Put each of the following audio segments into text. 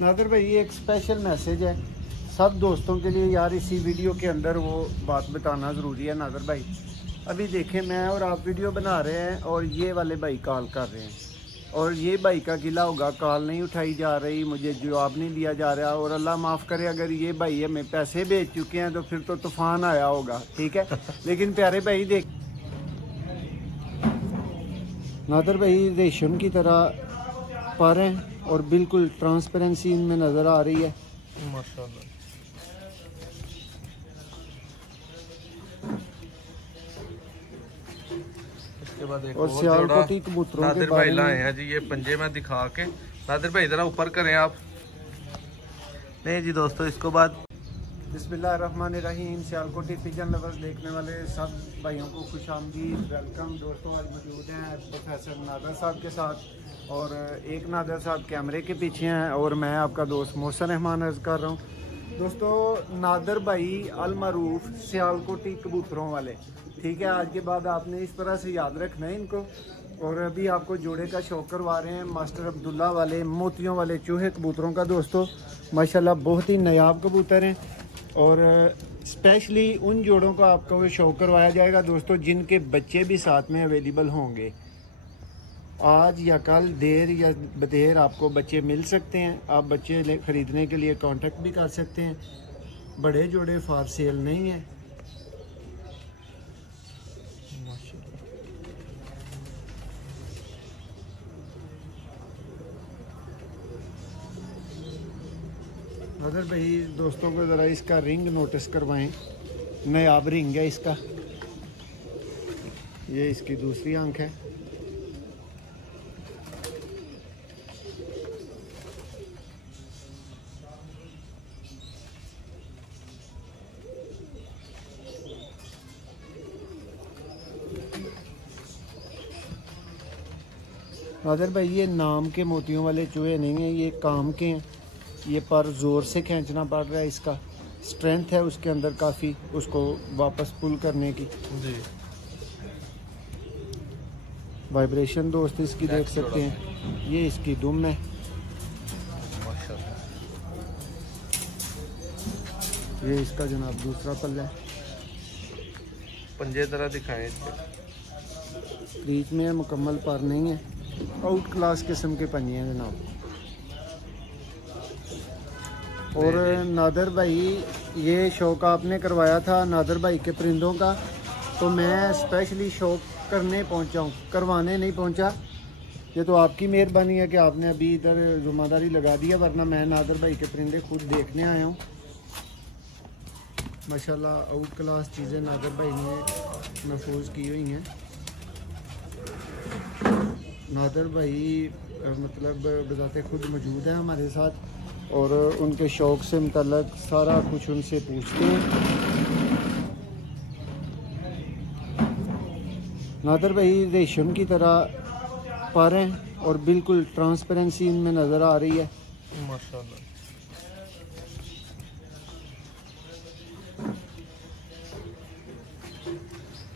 नादिर भाई ये एक स्पेशल मैसेज है सब दोस्तों के लिए यार, इसी वीडियो के अंदर वो बात बताना ज़रूरी है। नादिर भाई अभी देखें, मैं और आप वीडियो बना रहे हैं और ये वाले भाई कॉल कर रहे हैं और ये भाई का गिला होगा, कॉल नहीं उठाई जा रही, मुझे जवाब नहीं दिया जा रहा। और अल्लाह माफ़ करे अगर ये भाई हमें पैसे भेज चुके हैं तो फिर तो तूफ़ान आया होगा, ठीक है। लेकिन प्यारे भाई देख, नादिर भाई रेशम की तरह पर हैं और बिल्कुल ट्रांसपेरेंसी इनमें नज़र आ रही है माशाल्लाह। इसके बाद एक और सियालकोटी कबूतरों के नादिर भाई लाए हैं जी, ये पंजे में दिखा के। नादिर भाई जरा ऊपर करें आप। नहीं जी दोस्तों, इसको बाद बिस्मिल्लाहिर्रहमानिर्रहीम। सियालकोटी पिजन लवर्स देखने वाले सब भाइयों को खुश आमदीद, वेलकम। दोस्तों आज मौजूद हैं प्रोफेसर नादर साहब के साथ और एक नादर साहब कैमरे के पीछे हैं और मैं आपका दोस्त मोहसिन रहमान अर्ज़ कर रहा हूँ। दोस्तों नादर भाई अलमरूफ सियालकोटी कबूतरों वाले, ठीक है। आज के बाद आपने इस तरह से याद रखना है इनको। और अभी आपको जोड़े का शौक करवा रहे हैं मास्टर अब्दुल्ला वाले मोतियों वाले चूहे कबूतरों का। दोस्तों माशाल्लाह बहुत ही नायाब कबूतर हैं और स्पेशली उन जोड़ों का आपको शौक करवाया जाएगा दोस्तों जिनके बच्चे भी साथ में अवेलेबल होंगे। आज या कल देर या बदेर आपको बच्चे मिल सकते हैं, आप बच्चे खरीदने के लिए कांटेक्ट भी कर सकते हैं। बड़े जोड़े फॉर सेल नहीं है। नादिर भाई दोस्तों को ज़रा इसका रिंग नोटिस करवाएं, नायाब रिंग है इसका। ये इसकी दूसरी आंख है। नादिर भाई ये नाम के मोतियों वाले चूहे नहीं हैं, ये काम के हैं। ये पर ज़ोर से खींचना पड़ रहा है, इसका स्ट्रेंथ है उसके अंदर काफ़ी, उसको वापस पुल करने की जी। वाइब्रेशन दोस्त इसकी देख सकते हैं। ये इसकी दुम है। ये इसका जनाब दूसरा पल्ला है। पंजे तरह दिखाएं इसके। बीच में मुकम्मल पर नहीं है, आउट क्लास किस्म के पंजे हैं जनाब। और नादिर भाई ये शौक आपने करवाया था नादिर भाई के परिंदों का, तो मैं स्पेशली शौक करने पहुंचा हूँ, करवाने नहीं पहुंचा। ये तो आपकी मेहरबानी है कि आपने अभी इधर जिम्मेदारी लगा दी है, वरना मैं नादिर भाई के परिंदे खुद देखने आया हूँ। माशाल्लाह आउट क्लास चीज़ें नादिर भाई ने महफूज की हुई हैं। नादिर भाई मतलब बजाते खुद मौजूद है हमारे साथ और उनके शौक़ से मुतल्लक सारा कुछ उनसे पूछते हैं। नादिर भाई रेशम की तरह पर हैं और बिल्कुल ट्रांसपेरेंसी इनमें नज़र आ रही है माशाल्लाह।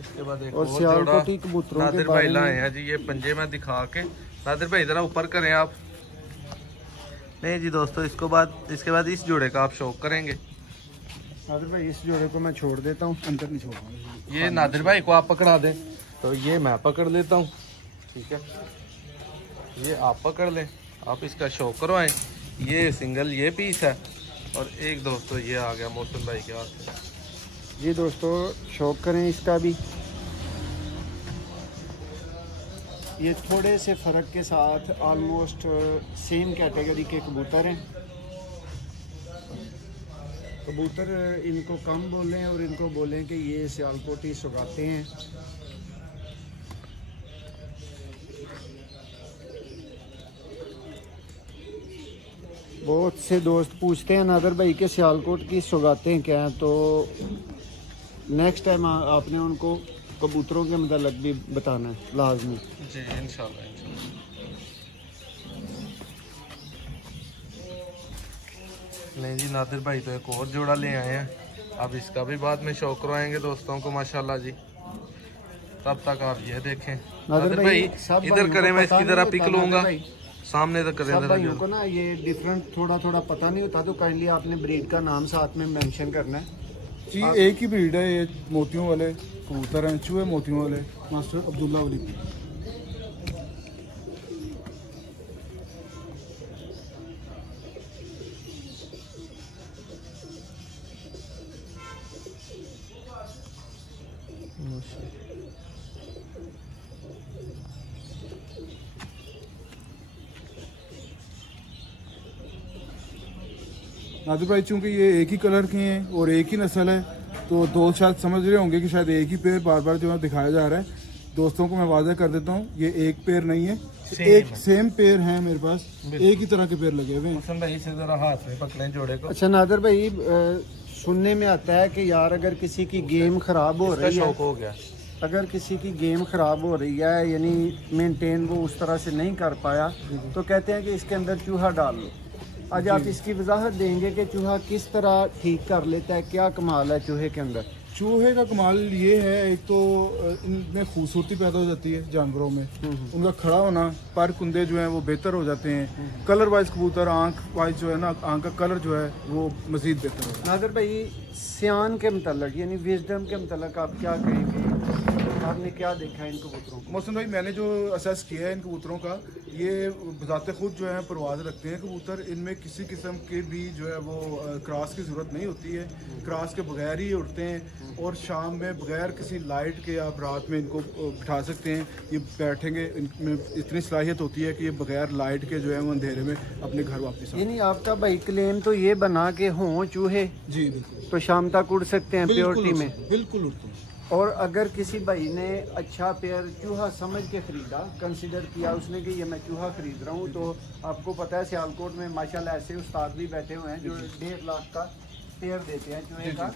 इसके बाद एक और सियालकोटी कबूतरों नादिर भाई लाए हैं जी, ये पंजे में दिखा के। नादिर भाई जरा ऊपर करें आप। नहीं जी दोस्तों, इसके बाद इस जोड़े का आप शौक करेंगे। नादिर भाई इस जोड़े को मैं छोड़ देता हूँ, अंदर नहीं छोड़ूंगा। ये नादिर भाई को आप पकड़ा दें तो ये मैं पकड़ लेता हूँ, ठीक है। ये आप पकड़ लें, आप इसका शौक करवाएं। ये सिंगल ये पीस है और एक दोस्तों ये आ गया मोहसिन भाई के हाथ। जी दोस्तों शौक करें इसका भी। ये थोड़े से फ़र्क के साथ ऑलमोस्ट सेम कैटेगरी के कबूतर हैं। कबूतर इनको कम बोलें और इनको बोलें कि ये सियालकोटी सुगाते हैं। बहुत से दोस्त पूछते हैं नादिर भाई के सियालकोट की सुगाते हैं क्या हैं, तो नेक्स्ट टाइम आपने उनको कबूतरों के मतलब भी बताना है लाजमी जी, इंशाल्लाह। नहीं जी नादिर भाई तो एक और जोड़ा ले आए हैं, अब इसका भी बाद में शौक करवाएंगे दोस्तों को माशाल्लाह जी। तब तक आप ये देखें नादिर भाई इधर करें, मैं इसकी तरह पिक लूंगा। सामने तक सब भाइयों को ना ये डिफरेंट थोड़ा थोड़ा पता नहीं होता, तो काइंडली आपने ब्रीड का नाम साथ में मेंशन करना है जी। एक ही ब्रीड है, ये मोतियों वाले कबूतर हैं, चूहे मोतियों वाले, मास्टर अब्दुल्ला वाली। नादिर भाई चूंकि ये एक ही कलर के हैं और एक ही नस्ल है, तो दोस्त शायद समझ रहे होंगे कि शायद एक ही पेयर बार बार जो है दिखाया जा रहा है। दोस्तों को मैं वादा कर देता हूँ, ये एक पेयर नहीं है, एक सेम पेयर है मेरे पास, एक ही तरह के पेयर लगे हुए हैं। भाई से जरा हाथ में पकड़े जोड़े को। अच्छा नादिर भाई, सुनने में आता है कि यार अगर किसी की गेम खराब हो रही है, हो गया अगर किसी की गेम खराब हो रही है, यानी मेंटेन वो उस तरह से नहीं कर पाया, तो कहते हैं कि इसके अंदर चूहा डाल लो। आज आप इसकी वजाहत देंगे कि चूहा किस तरह ठीक कर लेता है, क्या कमाल है चूहे के अंदर? चूहे का कमाल ये है, एक तो इनमें खूबसूरती पैदा हो जाती है जानवरों में, उनका खड़ा होना, पर कुंदे जो हैं वो बेहतर हो जाते हैं, कलर वाइज कबूतर, आंख वाइज जो है ना, आंख का कलर जो है वो मजीद बेहतर होता है। नादिर भाई, सियान के मतलब यानी विजडम के मतलब आप क्या कहेंगे? आपने क्या देखा है इन कबूतरों को? मोहसिन भाई, मैंने जो असेस किया है इन कबूतरों का, ये बजाते खुद जो है परवाज़ रखते हैं कबूतर, इनमें किसी किस्म के भी जो है वो क्रॉस की ज़रूरत नहीं होती है, क्रॉस के बगैर ही उड़ते हैं, और शाम में बगैर किसी लाइट के आप रात में इनको बिठा सकते हैं, ये बैठेंगे, इनमें इतनी सलाहियत होती है कि ये बगैर लाइट के जो है वो अंधेरे में अपने घर वापस। यानी आपका भाई क्लेम तो ये बना के हों चूहे जी बिल्कुल, तो शाम तक उड़ सकते हैं प्योरिटी में? बिल्कुल उड़ते हैं। और अगर किसी भाई ने अच्छा पेयर चूहा समझ के खरीदा, कंसिडर किया उसने कि ये मैं चूहा खरीद रहा हूँ, तो आपको पता है सियालकोट में माशाल्लाह ऐसे उस्ताद भी बैठे हुए हैं जो 1.5 लाख का पेयर देते हैं चूहे का।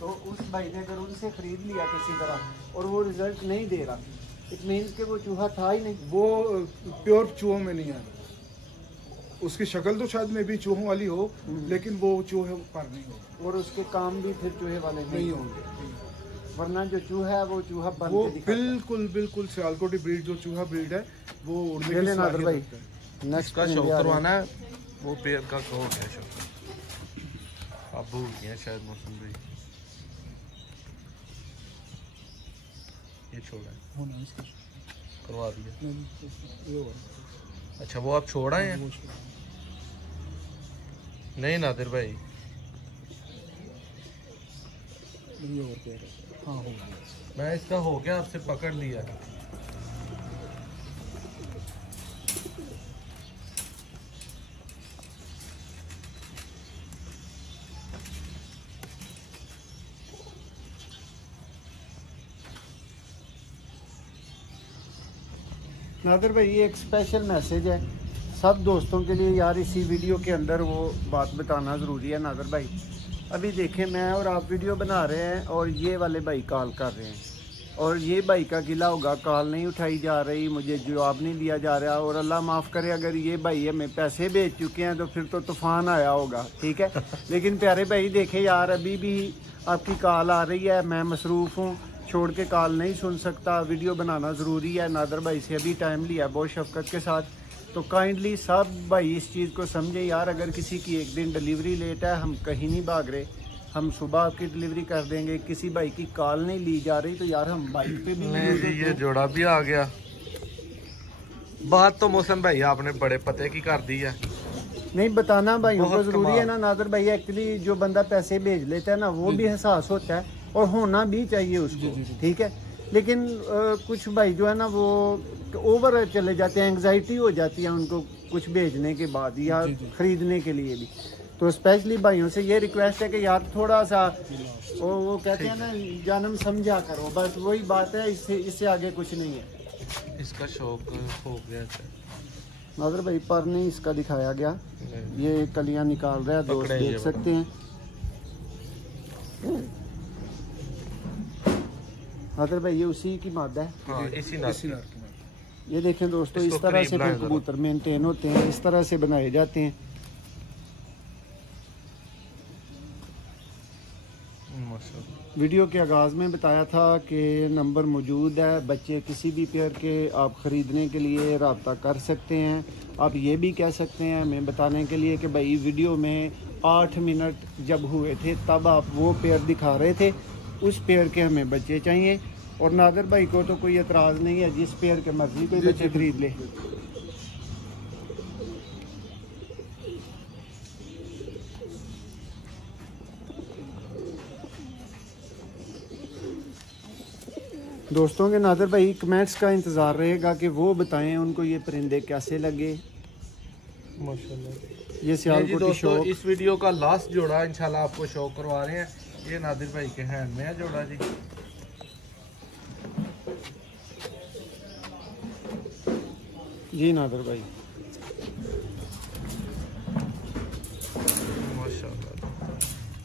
तो उस भाई ने अगर उनसे खरीद लिया किसी तरह और वो रिजल्ट नहीं दे रहा, इट मीन्स कि वो चूहा था ही नहीं, वो प्योर चूहों में नहीं आ रहा। उसकी शक्ल तो शायद में भी चूहों वाली हो, लेकिन वो चूहे पर नहीं हो, और उसके काम भी फिर चूहे वाले नहीं होंगे, वरना जो चूहा है वो चूहा बन वो के दिखाता है। बिल्कुल बिल्कुल सियालकोटी ब्रीड जो चूहा ब्रीड है वो उड़ने की नादिर सलाहियत भाई, रखता है। नेक्स्ट का शौक करवाना है, वो पेड़ का हो गया शौक, आप भूल गए शायद मौसम भाई। ये छोड़ा है, करवा दिया। अच्छा, वो आप छोड़ आए हैं? नहीं नादिर भाई, हाँ हो गया, मैं इसका हो गया आपसे पकड़ लिया। नादिर भाई, ये एक स्पेशल मैसेज है सब दोस्तों के लिए यार, इसी वीडियो के अंदर वो बात बताना ज़रूरी है। नादिर भाई, अभी देखें मैं और आप वीडियो बना रहे हैं और ये वाले भाई कॉल कर रहे हैं, और ये भाई का गिला होगा, कॉल नहीं उठाई जा रही, मुझे जवाब नहीं दिया जा रहा, और अल्लाह माफ़ करे अगर ये भाई हमें पैसे भेज चुके हैं तो फिर तो तूफ़ान आया होगा, ठीक है। लेकिन प्यारे भाई देखे यार, अभी भी आपकी कॉल आ रही है, मैं मसरूफ़ हूँ, छोड़ के कॉल नहीं सुन सकता, वीडियो बनाना ज़रूरी है। नादिर भाई से अभी टाइम लिया बहुत शफकत के साथ, तो काइंडली सब भाई इस चीज़ को समझे यार, अगर किसी की एक दिन डिलीवरी लेट है, हम कहीं नहीं भाग रहे, हम सुबह आपकी डिलीवरी कर देंगे। किसी भाई की कॉल नहीं ली जा रही तो यार हम बाइक पे भी नहीं जी, ये जोड़ा भी आ गया। बात तो मौसम भाई आपने बड़े पते की कर दी है। नहीं, बताना भाइयों को ज़रूरी है ना नादिर भाई। एक्चुअली जो बंदा पैसे भेज लेता है ना, वो भी एहसास होता है और होना भी चाहिए उसको, ठीक है। लेकिन कुछ भाई जो है ना वो ओवर चले जाते हैं, एंग्जाइटी हो जाती है उनको कुछ भेजने के बाद या खरीदने के लिए भी। तो स्पेशली भाइयों से ये रिक्वेस्ट है कि यार थोड़ा सा वो कहते हैं ना, जन्म समझा करो, बस वही बात है, इससे आगे कुछ नहीं है। इसका शौक हो गया नादिर भाई, पर नहीं इसका दिखाया गया, ये कलियां निकाल रहा है, दोस्त देख सकते हैं। नादिर भाई, ये उसी की मादा है। हाँ, इसी नार ये देखें दोस्तों, इस तरह से फिर कबूतर मेंटेन होते हैं, इस तरह से बनाए जाते हैं। वीडियो के आगाज़ में बताया था कि नंबर मौजूद है, बच्चे किसी भी पेयर के आप ख़रीदने के लिए रब्ता कर सकते हैं। आप ये भी कह सकते हैं हमें बताने के लिए कि भाई वीडियो में 8 मिनट जब हुए थे तब आप वो पेयर दिखा रहे थे, उस पेयर के हमें बच्चे चाहिए। और नादर भाई को तो कोई एतराज़ नहीं है, जिस पेयर के मर्जी कोई बच्चे खरीद ले। दोस्तों के नादर भाई कमेंट्स का इंतज़ार रहेगा कि वो बताएं उनको ये परिंदे कैसे लगे। माशाल्लाह ये सियालकोटी दोस्तों शौक। इस वीडियो का लास्ट जोड़ा इंशाल्लाह आपको शौक करवा रहे हैं। ये नादिर भाई के हैंड में है जोड़ा जी। जी नादर भाई माशाल्लाह,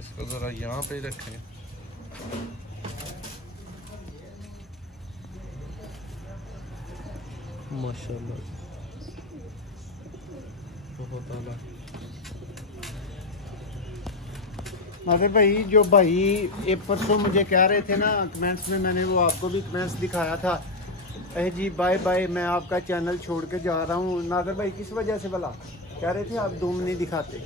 इसको ज़रा यहाँ पे रखें। माशाल्लाह बहुत आला। नादर भाई जो भाई एक परसों मुझे कह रहे थे ना कमेंट्स में, मैंने वो आपको भी कमेंट्स दिखाया था, जी बाय बाय मैं आपका चैनल छोड़ के जा रहा हूँ। नादर भाई किस वजह से भला कह रहे थे? आप दुम नहीं दिखाते,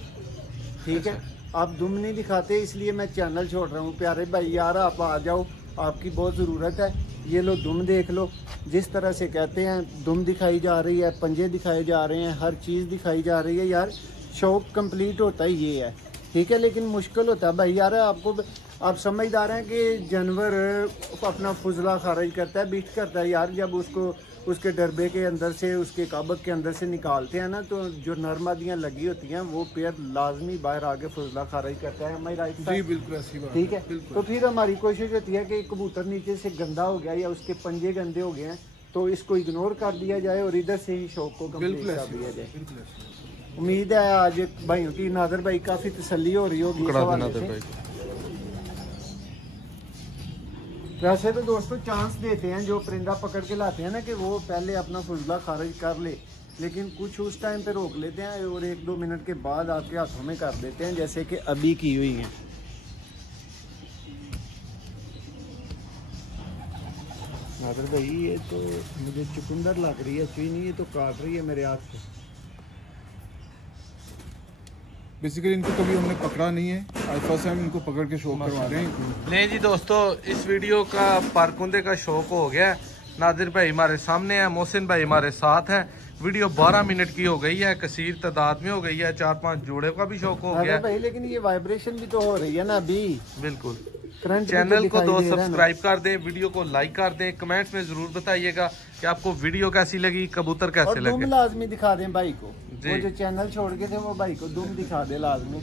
ठीक है, आप दुम नहीं दिखाते इसलिए मैं चैनल छोड़ रहा हूँ। प्यारे भाई यार आप आ जाओ, आपकी बहुत ज़रूरत है। ये लो दुम देख लो, जिस तरह से कहते हैं दुम दिखाई जा रही है, पंजे दिखाए जा रहे हैं, हर चीज़ दिखाई जा रही है। यार शौक कंप्लीट होता ही ये है, ठीक है, लेकिन मुश्किल होता है भाई यार। आपको आप समझदार हैं कि जानवर अपना फुजला खारिज करता है, बीट करता है यार। जब उसको उसके डरबे के अंदर से, उसके काबक के अंदर से निकालते हैं ना, तो जो नरमादियाँ लगी होती हैं वो पेयर लाजमी बाहर आके फुजला खारिज करता है। हमारी राइट जी बिल्कुल ऐसी बात, ठीक है। बिल्कुल। तो फिर हमारी कोशिश होती है कि कबूतर नीचे से गंदा हो गया या उसके पंजे गंदे हो गए हैं तो इसको इग्नोर कर दिया जाए और इधर से ही शौक को कंप्लीट बिल्कुल कर दिया जाए। बिल्कुल ऐसी। उम्मीद है आज भाइयों की नादर भाई काफ़ी तसल्ली हो रही होगी इस हवाले से। वैसे तो दोस्तों चांस देते हैं जो परिंदा पकड़ के लाते हैं ना कि वो पहले अपना फुजला खारिज कर ले, लेकिन कुछ उस टाइम पे रोक लेते हैं और 1-2 मिनट के बाद आपके हाथों में कर देते हैं, जैसे कि अभी की हुई है। नादर भाई ये तो मुझे चुकंदर लग रही है, चुई नहीं, ये तो काट रही है मेरे हाथ से। बेसिकली इनको कभी हमने पकड़ा नहीं है, आज फर्स्ट टाइम इनको पकड़ के शौक करवा रहे हैं। नहीं जी दोस्तों, इस वीडियो का पारकुंदे का शौक हो गया। नादिर भाई हमारे सामने है, मोहसिन भाई हमारे साथ हैं। वीडियो 12 मिनट की हो गई है, कसीर तादाद में हो गई है, 4-5 जोड़े का भी शौक हो गया भाई। लेकिन ये वाइब्रेशन भी तो हो रही है ना अभी। बिल्कुल। करंट चैनल को दोस्त सब्सक्राइब कर दें, वीडियो को लाइक कर दें, कमेंट्स में जरूर बताइएगा कि आपको वीडियो कैसी लगी, कबूतर कैसे लगे। दुम लाजमी दिखा दें भाई को, वो जो चैनल छोड़ के थे वो भाई को दुम दिखा दे लाजमी।